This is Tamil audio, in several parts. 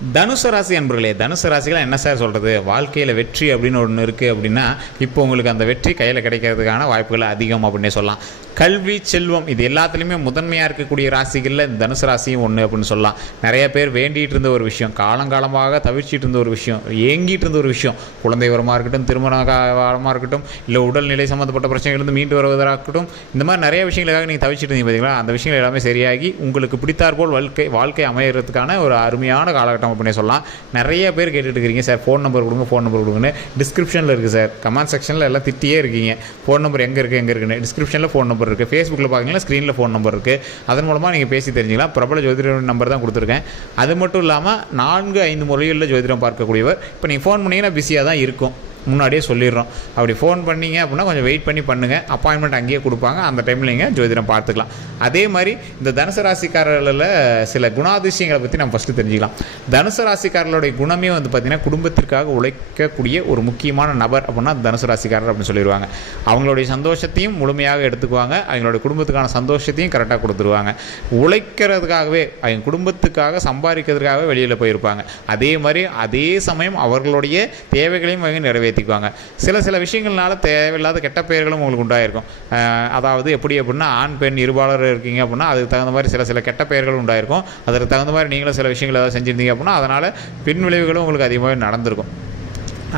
தனுசு ராசி அன்பர்களே தனுசு ராசிகள் என்ன சார் சொல்கிறது வாழ்க்கையில் வெற்றி அப்படின்னு ஒன்று இருக்குது அப்படின்னா இப்போ உங்களுக்கு அந்த வெற்றி கையில் கிடைக்கிறதுக்கான வாய்ப்புகள் அதிகம் அப்படின்னே சொல்லலாம். கல்வி செல்வம் இது எல்லாத்துலேயுமே முதன்மையாக இருக்கக்கூடிய ராசிகளில் இந்த தனுசு ராசியும் ஒன்று அப்படின்னு சொல்லலாம். நிறைய பேர் வேண்டிகிட்டு இருந்த ஒரு விஷயம் காலங்காலமாக தவிர்ச்சிட்டு இருந்த ஒரு விஷயம் ஏங்கிட்டு இருந்த ஒரு விஷயம். குழந்தை வரமாக இருக்கட்டும் திருமண காலமாக இருக்கட்டும் இல்லை உடல்நிலை சம்மந்தப்பட்ட பிரச்சனைகள் மீண்டு வருவதாக இருக்கட்டும் இந்த மாதிரி நிறைய விஷயங்களுக்காக நீங்கள் தவிச்சிட்டு இருந்தீங்க பார்த்தீங்களா அந்த விஷயங்கள் எல்லாமே சரியாகி உங்களுக்கு பிடித்தாற்போல் வாழ்க்கை வாழ்க்கை அமையறதுக்கான ஒரு அருமையான காலகட்டம் அப்படின்னே சொல்லலாம். நிறைய பேர் கேட்டுட்டு இருக்கிறீங்க சார் ஃபோன் நம்பர் கொடுங்க ஃபோன் நம்பர் கொடுங்கன்னு. டிஸ்கிரிப்ஷனில் இருக்குது சார். கமெண்ட் செக்ஷனில் எல்லாம் திட்டியே இருக்கீங்க. ஃபோன் நம்பர் எங்கே இருக்குது எங்கே இருக்குன்னு. டிஸ்கிரிப்ஷனில் ஃபோன் நம்பர் இருக்குது ஃபேஸ்புக்கில் பார்த்தீங்கன்னா ஸ்க்ரீனில் ஃபோன் நம்பர் இருக்குது அதன் மூலமாக நீங்கள் பேசி தெரிஞ்சுக்கலாம். பிரபல ஜோதிடர் நம்பர் தான் கொடுத்துருக்கேன். அது மட்டும் இல்லாமல் நான்கு ஐந்து மொழிகளில் ஜோதிடம் பார்க்கக்கூடியவர். இப்போ நீங்கள் ஃபோன் பண்ணிங்கன்னா பிஸியாக தான் இருக்கும். முன்னாடியே சொல்லிடுறோம். அப்படி ஃபோன் பண்ணீங்க அப்படின்னா கொஞ்சம் வெயிட் பண்ணி பண்ணுங்கள் அப்பாயின்மெண்ட் அங்கேயே கொடுப்பாங்க. அந்த டைமில் நீங்கள் ஜோதிடம் பார்த்துக்கலாம். அதே மாதிரி இந்த தனுசு ராசிக்காரர்களில் சில குணாதிசயங்களை பற்றி நம்ம ஃபஸ்ட்டு தெரிஞ்சுக்கலாம். தனுசு ராசிக்காரர்களுடைய குணமே வந்து பார்த்திங்கன்னா குடும்பத்திற்காக உழைக்கக்கூடிய ஒரு முக்கியமான நபர் அப்படின்னா தனுசு ராசிக்காரர் அப்படின்னு சொல்லிடுவாங்க. அவங்களுடைய சந்தோஷத்தையும் முழுமையாக எடுத்துக்குவாங்க. அவங்களுடைய குடும்பத்துக்கான சந்தோஷத்தையும் கரெக்டாக கொடுத்துருவாங்க. உழைக்கிறதுக்காகவே அவங்க குடும்பத்துக்காக சம்பாதிக்கிறதுக்காகவே வெளியில் போயிருப்பாங்க. அதே மாதிரி அதே சமயம் அவர்களுடைய தேவைகளையும் அவங்க ஏற்றிக்குவாங்க. சில சில விஷயங்கள்னால தேவையில்லாத கெட்ட பெயர்களும் உங்களுக்கு உண்டாயிருக்கும். அதாவது எப்படி அப்படின்னா ஆண் பெண் இருபாலர் இருக்கீங்க அப்படின்னா அதுக்கு தகுந்த மாதிரி சில சில கெட்ட பெயர்கள் உண்டாயிருக்கும். அதற்கு தகுந்த மாதிரி நீங்களும் சில விஷயங்கள் ஏதாவது செஞ்சுருந்தீங்க அப்படின்னா அதனால் பின் விளைவுகளும் உங்களுக்கு அதிகமாகவே நடந்திருக்கும்.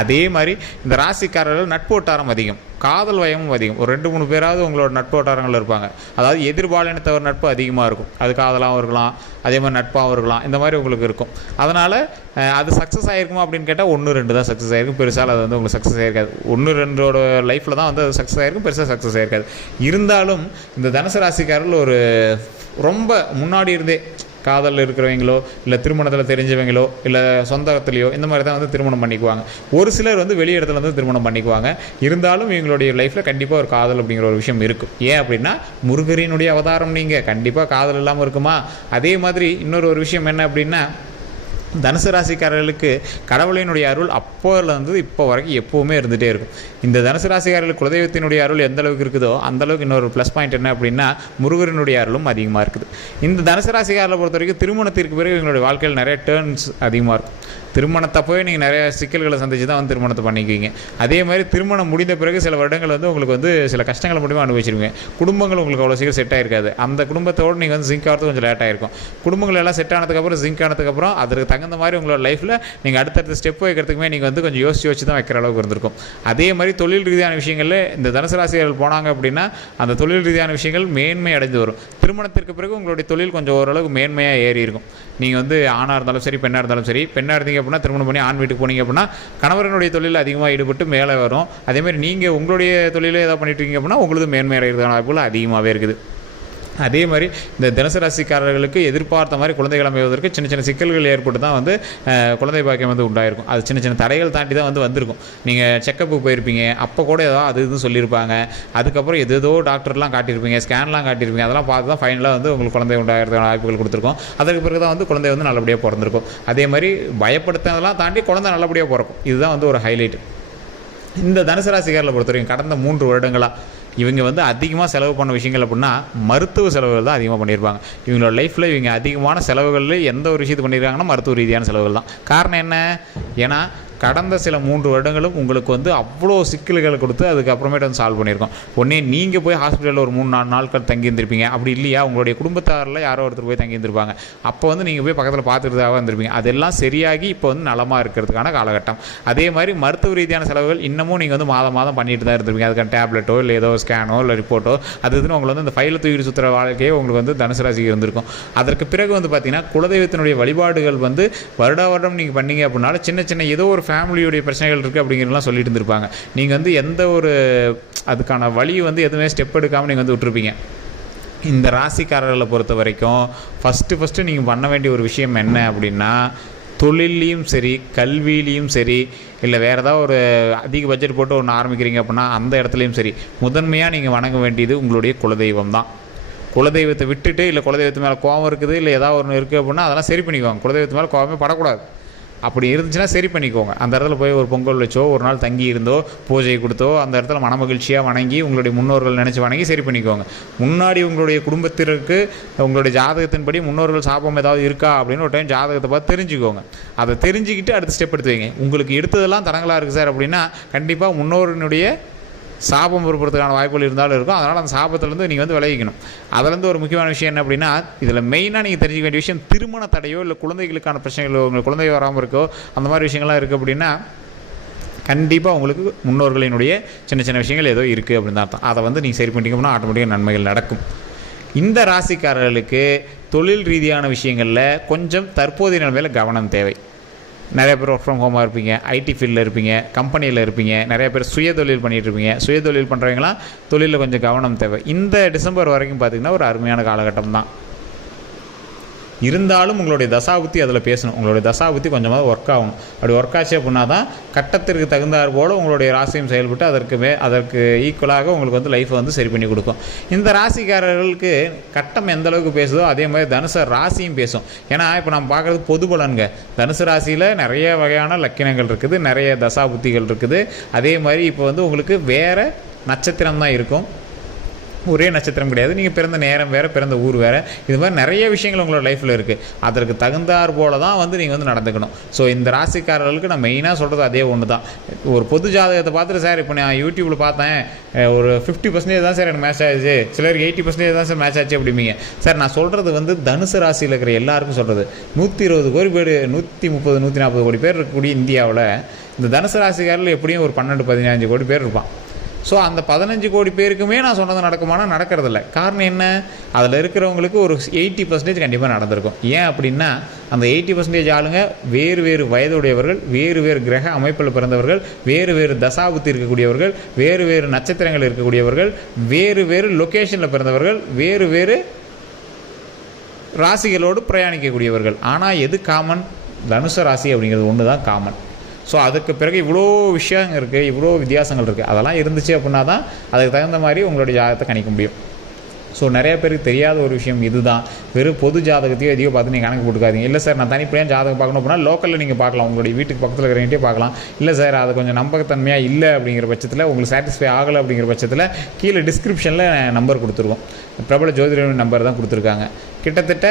அதே மாதிரி இந்த ராசிக்காரர்கள் நட்போட்டாரம் அதிகம் காதல் வயமும் அதிகம். ஒரு ரெண்டு மூணு பேராவது உங்களோட நட்போட்டாரங்கள் இருப்பாங்க. அதாவது எதிர்பாலினத்தவர் நட்பு அதிகமாக இருக்கும். அது காதலாகவும் இருக்கலாம் அதே மாதிரி நட்பாகவும் இருக்கலாம். இந்த மாதிரி உங்களுக்கு இருக்கும். அதனால் அது சக்ஸஸ் ஆகிருக்குமா அப்படின்னு கேட்டால் ஒன்று ரெண்டு தான் சக்ஸஸ் ஆகிருக்கும் பெருசால் அது வந்து உங்களுக்கு சக்ஸஸ் ஆகிருக்காது ஒன்று ரெண்டோட லைஃப்பில் தான் வந்து அது சக்ஸஸ் ஆகிருக்கும் பெருசாக சக்ஸஸ் ஆகிருக்காது இருந்தாலும் இந்த தனுசு ராசிக்காரர்கள் ஒரு ரொம்ப முன்னாடி இருந்தே காதலில் இருக்கிறவங்களோ இல்லை திருமணத்தில் தெரிஞ்சவங்களோ இல்லை சொந்தத்துலேயோ இந்த மாதிரி தான் வந்து திருமணம் பண்ணிக்குவாங்க. ஒரு சிலர் வந்து வெளி இடத்துல வந்து திருமணம் பண்ணிக்குவாங்க. இருந்தாலும் இவங்களுடைய லைஃப்பில் கண்டிப்பாக ஒரு காதல் அப்படிங்கிற ஒரு விஷயம் இருக்கும் ஏன் அப்படின்னா முருகரினுடைய அவதாரம் நீங்கள் கண்டிப்பாக காதல் இல்லாமல் இருக்குமா? அதே மாதிரி இன்னொரு ஒரு விஷயம் என்ன அப்படின்னா தனுசு ராசிக்காரர்களுக்கு கடவுளினுடைய அருள் அப்போலேருந்து இப்போ வரைக்கும் எப்போவுமே இருந்துகிட்டே இருக்கும். இந்த தனுசு ராசிக்காரர்களுக்கு குலதெய்வத்தினுடைய அருள் எந்த அளவுக்கு இருக்குதோ அந்த அளவுக்கு இன்னொரு ப்ளஸ் பாயிண்ட் என்ன அப்படின்னா முருகரினுடைய அருளும் அதிகமாக இருக்குது. இந்த தனுசு ராசிக்காரர்களை பொறுத்த வரைக்கும் திருமணத்திற்கு பிறகு இவங்களுடைய வாழ்க்கையில் நிறைய டேர்ன்ஸ் அதிகமாக இருக்கும். திருமணத்தை போய் நீங்கள் நிறைய சிக்கல்களை சந்திச்சு தான் வந்து திருமணத்தை பண்ணிக்குவீங்க. அதே மாதிரி திருமணம் முடிந்த பிறகு சில வருடங்கள் வந்து உங்களுக்கு வந்து சில கஷ்டங்களை மட்டுமே அனுபவிச்சிருவீங்க. குடும்பங்கள் உங்களுக்கு அவ்வளோ சீக்கிரம் செட் ஆயிருக்காது. அந்த குடும்பத்தோடு நீங்கள் வந்து ஜிங்க் ஆகிறது கொஞ்சம் லேட் ஆயிருக்கும். குடும்பங்கள் எல்லாம் செட் ஆனதுக்கப்புறம் ஜிங்க் ஆனதுக்கப்புறம் அதற்கு தகுந்த மாதிரி உங்களோட லைஃப்பில் நீங்கள் அடுத்தடுத்த ஸ்டெப் வைக்கிறதுக்குமே நீங்கள் வந்து கொஞ்சம் யோசிச்சு யோசிச்சு தான் வைக்கிற அளவுக்கு இருந்திருக்கும். அதே மாதிரி தொழில் ரீதியான விஷயங்களில் இந்த தனுசு ராசிகள் போனாங்க அப்படின்னா அந்த தொழில் ரீதியான விஷயங்கள் மேன்மை அடைந்து வரும். திருமணத்திற்கு பிறகு உங்களுடைய தொழில் கொஞ்சம் ஓரளவுக்கு மேன்மையாக ஏறி இருக்கும். நீங்கள் வந்து ஆணாக இருந்தாலும் சரி பெண்ணாக இருந்தாலும் சரி பெண்ணாக இருந்தீங்க அப்படின்னா திருமணம் பண்ணி ஆண் வீட்டுக்கு போனீங்க அப்படின்னா கணவரனுடைய தொழில் அதிகமாக ஈடுபட்டு மேலே வரும். அதேமாதிரி நீங்கள் உங்களுடைய தொழிலே ஏதாவது பண்ணிட்டு இருக்கீங்க அப்படின்னா உங்களுக்கு மேன்மை அடைகிறதுக்கான வாய்ப்புகள் அதிகமாகவே இருக்குது. அதே மாதிரி இந்த தனுசு ராசிக்காரர்களுக்கு எதிர்பார்த்த மாதிரி குழந்தைகள் அமைவதற்கு சின்ன சின்ன சிக்கல்கள் ஏற்பட்டு தான் வந்து குழந்தை பாக்கியம் வந்து உண்டாயிருக்கும். அது சின்ன சின்ன தடைகள் தாண்டி தான் வந்து வந்திருக்கும். நீங்கள் செக்கப்புக்கு போயிருப்பீங்க. அப்போ கூட ஏதோ அது இது சொல்லியிருப்பாங்க. அதுக்கப்புறம் எது ஏதோ டாக்டர்லாம் காட்டியிருப்பீங்க ஸ்கேன்லாம் காட்டியிருப்பீங்க. அதெல்லாம் பார்த்து தான் ஃபைனலாக வந்து உங்களுக்கு குழந்தை உண்டாகிறதுக்கான வாய்ப்புகள் கொடுத்துருக்கோம். அதற்கு பிறகு தான் வந்து குழந்தை வந்து நல்லபடியாக பிறந்திருக்கும். அதே மாதிரி பயப்படுத்தினதெல்லாம் தாண்டி குழந்தை நல்லபடியாக பிறக்கும். இதுதான் வந்து ஒரு ஹைலைட் இந்த தனுசு ராசிக்காரில் பொறுத்த வரைக்கும் கடந்த மூன்று வருடங்களாக இவங்க வந்து அதிகமாக செலவு பண்ண விஷயங்கள் அப்படின்னா மருத்துவ செலவுகள் தான் அதிகமாக பண்ணியிருப்பாங்க இவங்களோட லைஃப்பில் இவங்க அதிகமான செலவுகளில் எந்த ஒரு விஷயத்தை பண்ணியிருக்காங்கன்னா மருத்துவ ரீதியான செலவுகள் தான். காரணம் என்ன? ஏன்னா கடந்த சில மூன்று வருடங்களும் உங்களுக்கு வந்து அவ்வளோ சிக்கல்களை கொடுத்து அதுக்கப்புறமேட்டு வந்து சால்வ் பண்ணியிருக்கோம். உடனே நீங்கள் போய் ஹாஸ்பிட்டலில் ஒரு மூணு நாலு நாட்கள் தங்கியிருந்திருப்பீங்க. அப்படி இல்லையா? உங்களுடைய குடும்பத்தாரில் யாரோ ஒருத்தர் போய் தங்கியிருந்திருப்பாங்க. அப்போ வந்து நீங்கள் போய் பக்கத்தில் பார்த்துக்கிறதாக வந்திருப்பீங்க. அதெல்லாம் சரியாகி இப்போ வந்து நலமாக இருக்கிறதுக்கான காலகட்டம். அதே மாதிரி மருத்துவ ரீதியான செலவுகள் இன்னமும் நீங்கள் வந்து மாதம் மாதம் பண்ணிட்டு தான் இருந்திருப்பீங்க. அதுக்கான டேப்லெட்டோ இல்லை ஏதோ ஸ்கேனோ இல்லை ரிப்போர்ட்டோ அது இதுன்னு உங்களை வந்து அந்த ஃபைலை தூக்கி சுற்றுற வாழ்க்கையே உங்களுக்கு வந்து தனுசு ராசிக்கு இருந்திருக்கும். அதற்கு பிறகு வந்து பார்த்தீங்கன்னா குலதெய்வத்தினுடைய வழிபாடுகள் வந்து வருட வருடம் நீங்கள் பண்ணீங்க அப்படின்னாலும் சின்ன சின்ன ஏதோ ஒரு ஃபேமிலியுடைய பிரச்சனைகள் இருக்குது அப்படிங்கிறலாம் சொல்லிட்டு இருந்திருப்பாங்க. நீங்கள் வந்து எந்த ஒரு அதுக்கான வழி வந்து எதுவுமே ஸ்டெப் எடுக்காமல் நீங்கள் வந்து விட்டுருப்பீங்க. இந்த ராசிக்காரர்களை பொறுத்த வரைக்கும் ஃபஸ்ட்டு ஃபஸ்ட்டு நீங்கள் பண்ண வேண்டிய ஒரு விஷயம் என்ன அப்படின்னா தொழில்லையும் சரி கல்வியிலையும் சரி இல்லை வேறு ஏதாவது ஒரு அதிக பட்ஜெட் போட்டு ஒன்று ஆரம்பிக்கிறீங்க அப்படின்னா அந்த இடத்துலையும் சரி முதன்மையாக நீங்கள் வணங்க வேண்டியது உங்களுடைய குலதெய்வம் தான். குலதெய்வத்தை விட்டுட்டு இல்லை குலதெய்வத்து மேலே கோவம் இருக்குது இல்லை ஏதாவது ஒன்று இருக்குது அப்படின்னா அதெல்லாம் சரி பண்ணிக்குவாங்க. குலதெய்வத்து மேலே கோவமே படக்கூடாது. அப்படி இருந்துச்சுன்னா சரி பண்ணிக்கோங்க. அந்த இடத்துல போய் ஒரு பொங்கல் வச்சோ ஒரு நாள் தங்கி இருந்தோ பூஜை கொடுத்தோ அந்த இடத்துல மனமகிழ்ச்சியாக வணங்கி உங்களுடைய முன்னோர்கள் நினச்சி வணங்கி சரி பண்ணிக்கோங்க. முன்னாடி உங்களுடைய குடும்பத்திற்கு உங்களுடைய ஜாதகத்தின்படி முன்னோர்கள் சாபம் ஏதாவது இருக்கா அப்படின்னு ஒரு டைம் ஜாதகத்தை பார்த்து தெரிஞ்சுக்கோங்க. அதை தெரிஞ்சுக்கிட்டு அடுத்த ஸ்டெப் எடுத்து வைங்க. உங்களுக்கு எடுத்ததெல்லாம் தடங்களாக இருக்குது சார் அப்படின்னா கண்டிப்பாக முன்னோரினுடைய சாபம் பொறுப்புறதுக்கான வாய்ப்புகள் இருந்தாலும் இருக்கும். அதனால் அந்த சாபத்துலேருந்து நீங்கள் வந்து விளைவிக்கணும் அதுலேருந்து ஒரு முக்கியமான விஷயம் என்ன அப்படின்னா இதில் மெயினாக நீங்கள் தெரிஞ்சுக்க வேண்டிய விஷயம் திருமண தடையோ இல்லை குழந்தைகளுக்கான பிரச்சனைகளோ உங்களுக்கு குழந்தை வராமல் இருக்கோ அந்த மாதிரி விஷயங்கள்லாம் இருக்குது அப்படின்னா கண்டிப்பாக உங்களுக்கு முன்னோர்களினுடைய சின்ன சின்ன விஷயங்கள் ஏதோ இருக்குது அப்படின்னு தான் அர்த்தம். அதை வந்து நீங்கள் சரி பண்ணிட்டீங்கன்னா ஆட்டோமேட்டிக்காக நன்மைகள் நடக்கும். இந்த ராசிக்காரர்களுக்கு தொழில் ரீதியான விஷயங்களில் கொஞ்சம் தற்போதைய நிலைமையில் கவனம் தேவை. நிறைய பேர் ஒர்க் ஃப்ரம் ஹோமாக இருப்பீங்க ஐடி ஃபீல்டில் இருப்பீங்க கம்பெனியில் இருப்பீங்க நிறைய பேர் சுய தொழில் பண்ணிகிட்டு இருப்பீங்க. சுய தொழில் பண்ணுறவங்களாம் தொழிலில் கொஞ்சம் கவனம் தேவை. இந்த டிசம்பர் வரைக்கும் பார்த்திங்கன்னா ஒரு அருமையான காலகட்டம் தான். இருந்தாலும் உங்களுடைய தசாபுத்தி அதில் பேசணும். உங்களுடைய தசாபுத்தி கொஞ்சமாக ஒர்க் ஆகணும். அப்படி ஒர்க் ஆச்சு அப்படின்னா தான் கட்டத்திற்கு தகுந்தாற் போல் உங்களுடைய ராசியும் செயல்பட்டு அதற்கு மே அதற்கு ஈக்குவலாக உங்களுக்கு வந்து லைஃப்பை வந்து சரி பண்ணி கொடுக்கும். இந்த ராசிக்காரர்களுக்கு கட்டம் எந்த அளவுக்கு பேசுதோ அதே மாதிரி தனுசு ராசியும் பேசும். ஏன்னா இப்போ நம்ம பார்க்குறது பொது பலன்க. தனுசு ராசியில் நிறைய வகையான லக்கினங்கள் இருக்குது நிறைய தசாபுத்திகள் இருக்குது. அதே மாதிரி இப்போ வந்து உங்களுக்கு வேறு நட்சத்திரம் தான் இருக்கும். ஒரே நட்சத்திரம் கிடையாது. நீங்கள் பிறந்த நேரம் வேறு பிறந்த ஊர் வேறு. இது மாதிரி நிறைய விஷயங்கள் உங்களோட லைஃப்பில் இருக்குது அதற்கு தகுந்தாற் போல தான் வந்து நீங்கள் வந்து நடந்துக்கணும். ஸோ இந்த ராசிக்காரர்களுக்கு நான் மெயினாக சொல்கிறது அதே ஒன்று தான். ஒரு பொது ஜாதகத்தை பார்த்துட்டு சார் இப்போ நான் யூடியூப்பில் பார்த்தேன். ஒரு ஃபிஃப்டி பர்சன்டேஜ் தான் சார் எனக்கு மேட்ச் ஆச்சு. சிலருக்கு எயிட்டி பர்சன்டேஜ் தான் சார் மேட்ச் ஆச்சு அப்படிம்பீங்க. சார் நான் சொல்கிறது வந்து தனுசு ராசியில் இருக்கிற எல்லாருக்கும் சொல்கிறது நூற்றி இருபது கோடி பேர் நூற்றி முப்பது நூற்றி நாற்பது கோடி பேர் இருக்கக்கூடிய இந்தியாவில் இந்த தனுசு ராசிக்காரில் எப்படியும் ஒரு பன்னெண்டு பதினஞ்சு கோடி பேர் இருப்பான். ஸோ அந்த பதினஞ்சு கோடி பேருக்குமே நான் சொன்னது நடக்குமானா நடக்கிறதில்ல. காரணம் என்ன? அதில் இருக்கிறவங்களுக்கு ஒரு எயிட்டி பர்சன்டேஜ் கண்டிப்பாக நடந்திருக்கும். ஏன் அப்படின்னா அந்த எயிட்டி பர்சன்டேஜ் ஆளுங்க வேறு வேறு வயதுடையவர்கள் வேறு வேறு கிரக அமைப்பில் பிறந்தவர்கள் வேறு வேறு தசாபுத்தி இருக்கக்கூடியவர்கள் வேறு வேறு நட்சத்திரங்கள் இருக்கக்கூடியவர்கள் வேறு வேறு லொக்கேஷனில் பிறந்தவர்கள் வேறு வேறு ராசிகளோடு பிரயாணிக்கக்கூடியவர்கள். ஆனால் எது காமன் தனுச ராசி அப்படிங்கிறது ஒன்று தான் காமன் ஸோ அதுக்கு பிறகு இவ்வளோ விஷயங்கள் இருக்குது இவ்வளோ வித்தியாசங்கள் இருக்குது அதெல்லாம் இருந்துச்சு அப்படின்னா தான் அதுக்கு தகுந்த மாதிரி உங்களுடைய ஜாதகத்தை கணிக்க முடியும். ஸோ நிறைய பேருக்கு தெரியாத ஒரு விஷயம் இதுதான். வெறும் பொது ஜாதகத்தையோ எதையோ பார்த்து நீங்கள் கணக்கு போட்டுக்காதீங்க. இல்லை சார் நான் தனிப்படியாக ஜாதகம் பார்க்கணும் அப்படின்னா லோக்கலில் நீங்கள் பார்க்கலாம். உங்களுடைய வீட்டுக்கு பக்கத்தில் இருக்கிறவங்ககிட்டே பார்க்கலாம். இல்லை சார் அது கொஞ்சம் நம்பகத்தன்மையாக இல்லை அப்படிங்கிற பட்சத்தில் உங்களுக்கு சாட்டிஸ்ஃபை ஆகலை அப்படிங்கிற பட்சத்தில் கீழே டிஸ்கிரிப்ஷனில் நம்பர் கொடுத்துருவோம். பிரபல ஜோதிடர் நம்பர் தான் கொடுத்துருக்காங்க. கிட்டத்தட்ட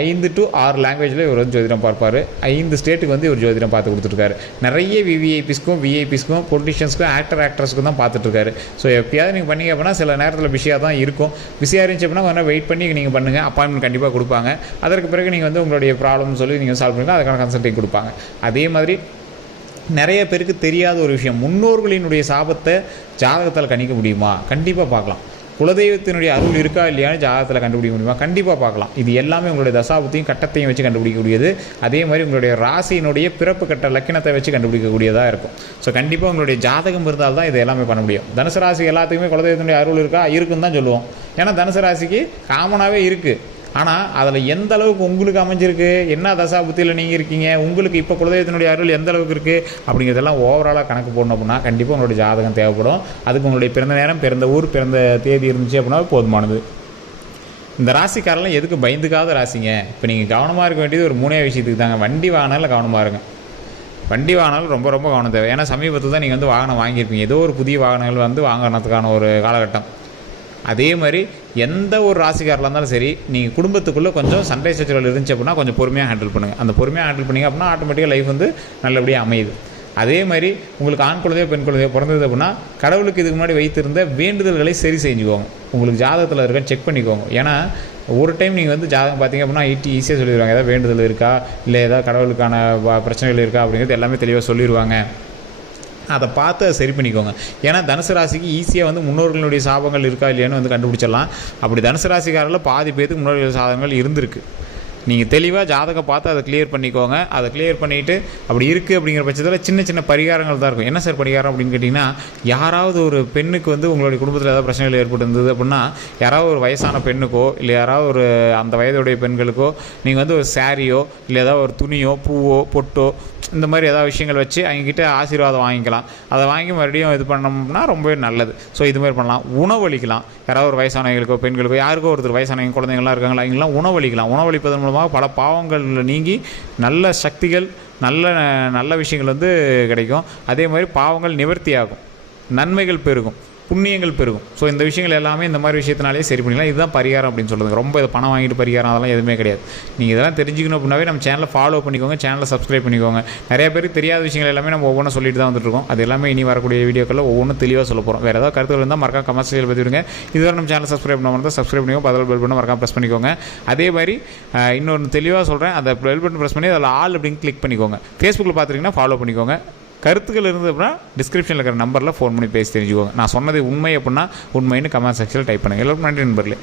ஐந்து டு ஆறு லாங்குவேஜில் இவர் வந்து ஜோதிடம் பார்ப்பார். ஐந்து ஸ்டேட்டுக்கு வந்து இவர் ஜோதிடம் பார்த்து கொடுத்துருக்காரு நிறைய விவிஐபிஸ்க்கும் விஐபிஸ்க்கும் பொலிட்டிஷியன்ஸ்க்கும் ஆக்டர் ஆக்ட்ரஸ்க்கும் தான் பார்த்துட்ருக்காரு ஸோ எப்பயாவது நீங்கள் பண்ணீங்க அப்படின்னா சில நேரத்தில் பிஸியாக தான் இருக்கும். பிஸியாக இருந்துச்சு அப்படின்னா கொஞ்சம் வெயிட் பண்ணி நீங்கள் பண்ணுங்கள் அப்பாயின்மெண்ட் கண்டிப்பாக கொடுப்பாங்க. அதற்கு பிறகு நீங்கள் வந்து உங்களுடைய ப்ராப்ளம் சொல்லி நீங்கள் சால்வ் பண்ணுங்க அதுக்கான கன்சல்டிங் கொடுப்பாங்க. அதே மாதிரி நிறைய பேருக்கு தெரியாத ஒரு விஷயம். முன்னோர்களினுடைய சாபத்தை ஜாதகத்தில் கணிக்க முடியுமா? கண்டிப்பாக பார்க்கலாம். குலதெய்வத்தினுடைய அருள் இருக்கா இல்லையான்னு ஜாதகத்தில் கண்டுபிடிக்க முடியுமா? கண்டிப்பாக பார்க்கலாம். இது எல்லாமே உங்களுடைய தசாபத்தையும் கட்டத்தையும் வச்சு கண்டுபிடிக்கக்கூடியது. அதே மாதிரி உங்களுடைய ராசியினுடைய பிறப்பு கட்ட லக்கினத்தை வச்சு கண்டுபிடிக்கக்கூடியதாக இருக்கும். ஸோ கண்டிப்பாக உங்களுடைய ஜாதகம் இருந்தால் தான் இது எல்லாமே பண்ண முடியும். தனுசு ராசி எல்லாத்துக்குமே குலதெய்வத்தினுடைய அருள் இருக்கா? இருக்குன்னு தான் சொல்லுவோம். ஏன்னா தனுசு ராசிக்கு காமனாகவே இருக்குது ஆனால் அதில் எந்த அளவுக்கு உங்களுக்கு அமைஞ்சிருக்கு என்ன தசாபுத்தியில் நீங்கள் இருக்கீங்க உங்களுக்கு இப்போ குலதெய்வத்தினுடைய அருள் எந்த அளவுக்கு இருக்குது அப்படிங்கிறதெல்லாம் ஓவராலாக கணக்கு போடணும் அப்படின்னா கண்டிப்பாக உங்களுடைய ஜாதகம் தேவைப்படும். அதுக்கு உங்களுடைய பிறந்த நேரம் பிறந்த ஊர் பிறந்த தேதி இருந்துச்சு அப்படின்னா போதுமானது. இந்த ராசிக்காரெல்லாம் எதுக்கு பயந்துக்காத ராசிங்க? இப்போ நீங்கள் கவனமாக இருக்க வேண்டியது ஒரு மூணே விஷயத்துக்கு தாங்க. வண்டி வாங்கினால கவனமாக இருங்க. வண்டி வாங்கினாலும் ரொம்ப ரொம்ப கவனம் தேவை. ஏன்னா சமீபத்தில் தான் நீங்கள் வந்து வாகனம் வாங்கியிருப்பீங்க. ஏதோ ஒரு புதிய வாகனங்கள் வந்து வாங்கினதுக்கான ஒரு காலகட்டம். அதே மாதிரி எந்த ஒரு ராசிக்காரில் இருந்தாலும் சரி நீங்கள் குடும்பத்துக்குள்ளே கொஞ்சம் சண்டை சச்சரவுகள் இருந்துச்சு அப்படின்னா கொஞ்சம் பொறுமையாக ஹேண்டில் பண்ணுங்கள் அந்த பொறுமையாக ஹேண்டில் பண்ணிங்க அப்படின்னா ஆட்டோமேட்டிக்காக லைஃப் வந்து நல்லபடியாக அமையுது. அதே மாதிரி உங்களுக்கு ஆண் குழந்தையோ பெண் குழந்தையோ பிறந்தது அப்படின்னா கடவுளுக்கு இதுக்கு முன்னாடி வைத்திருந்த வேண்டுதல்களை சரி செஞ்சுக்கோங்க. உங்களுக்கு ஜாதகத்தில் இருக்க செக் பண்ணிக்கோங்க. ஏன்னா ஒரு டைம் நீங்கள் வந்து ஜாதகம் பார்த்தீங்க அப்படின்னா ஈட்டி ஈஸியாக சொல்லிடுவாங்க. ஏதாவது வேண்டுதல் இருக்கா? இல்லை ஏதாவது கடவுளுக்கான வ- பிரச்சனைகள் இருக்கா அப்படிங்கிறது எல்லாமே தெளிவாக சொல்லிடுவாங்க அதை பார்த்து அதை சரி பண்ணிக்கோங்க. ஏன்னா தனுசு ராசிக்கு ஈஸியாக வந்து முன்னோர்களுடைய சாபங்கள் இருக்கா இல்லையான்னு வந்து கண்டுபிடிச்சிடலாம். அப்படி தனுசு ராசிக்காரில் பாதி பேருக்கு முன்னோர்கள் சாதங்கள் இருந்திருக்கு. நீங்கள் தெளிவாக ஜாதகம் பார்த்து அதை கிளியர் பண்ணிக்கோங்க. அதை கிளியர் பண்ணிவிட்டு அப்படி இருக்குது அப்படிங்கிற பட்சத்தில் சின்ன சின்ன பரிகாரங்கள் தான் இருக்கும். என்ன சார் பரிகாரம் அப்படின்னு கேட்டிங்கன்னா யாராவது ஒரு பெண்ணுக்கு வந்து உங்களுடைய குடும்பத்தில் ஏதாவது பிரச்சனைகள் ஏற்பட்டிருந்தது அப்படின்னா யாராவது ஒரு வயசான பெண்ணுக்கோ இல்லை யாராவது ஒரு அந்த வயதுடைய பெண்களுக்கோ நீங்கள் வந்து ஒரு சாரியோ இல்லை ஏதாவது ஒரு துணியோ பூவோ பொட்டோ இந்த மாதிரி ஏதாவது விஷயங்கள் வச்சு அவங்ககிட்ட ஆசீர்வாதம் வாங்கிக்கலாம். அதை வாங்கி மறுபடியும் இது பண்ணோம்னா ரொம்பவே நல்லது. ஸோ இது மாதிரி பண்ணலாம். உணவளிக்கலாம். யாராவது ஒரு வயசானவங்களுக்கோ பெண்களுக்கோ யாருக்கோ ஒருத்தர் வயசானவங்க குழந்தைங்களாம் இருக்காங்களா அவங்களாம் உணவளிக்கலாம். உணவளிப்பதன் மூலமாக பல பாவங்கள் நீங்கி நல்ல சக்திகள் நல்ல நல்ல விஷயங்கள் வந்து கிடைக்கும். அதே மாதிரி பாவங்கள் நிவர்த்தி ஆகும் நன்மைகள் பெருகும். புண்ணியங்கள் பெருகும். ஸோ இந்த விஷயங்கள் எல்லாமே இந்த மாதிரி விஷயத்தினாலே சரி பண்ணிக்கலாம் இதுதான் பரிகாரம் அப்படின்னு சொல்கிறது ரொம்ப இது பணம் வாங்கிட்டு பரிகாரம் அதெல்லாம் எதுவுமே கிடையாது. நீங்கள் இதெல்லாம் தெரிஞ்சுக்கணும் அப்படின்னாவே நம்ம சேனலை ஃபாலோ பண்ணிக்கோங்க. சேனலை சப்ஸ்கிரைப் பண்ணிக்கோங்க. நிறைய பேருக்கு தெரியாத விஷயங்கள் எல்லாமே நம்ம ஒவ்வொன்றும் சொல்லிட்டு தான் வந்துட்டுருக்கோம். அது எல்லாமே இனி வரக்கூடிய வீடியோக்களில் ஒவ்வொன்றும் தெளிவாக சொல்ல போகிறோம் வேறு ஏதாவது கருத்துகள் இருந்தால் மறக்காம கமர்ஷியல் பற்றி விடுங்க இதுவரை நம்ம சேனல் சப்ஸ்கிரைப் பண்ணாமல் இருந்தால் சப்ஸ்கிரைப் பண்ணிக்கோ பதில் பெல் பண்ண மறக்காம ப்ரெஸ் பண்ணிக்கோங்க. அதே மாதிரி இன்னொன்று தெளிவாக சொல்கிறேன் அந்த பெல் பட்டன் ப்ரெஸ் பண்ணி அதில் ஆல் அப்படின்னு கிளிக் பண்ணிக்கோங்க. ஃபேஸ்புக்கில் பார்த்துட்டிங்கன்னா ஃபாலோ பண்ணிக்கோங்க. கருத்துக்கள் இருந்தது அப்படின்னா டிஸ்கிரிப்ஷனில் இருக்கிற நம்பரில் ஃபோன் பண்ணி பேசி தெரிஞ்சுக்கோங்க. நான் சொன்னது உண்மை அப்படின்னா உண்மைன்னு கமெண்ட் செக்ஷனில் டைப் பண்ணுங்கள் எல்லாருக்கும் நன்றி நண்பர்களே.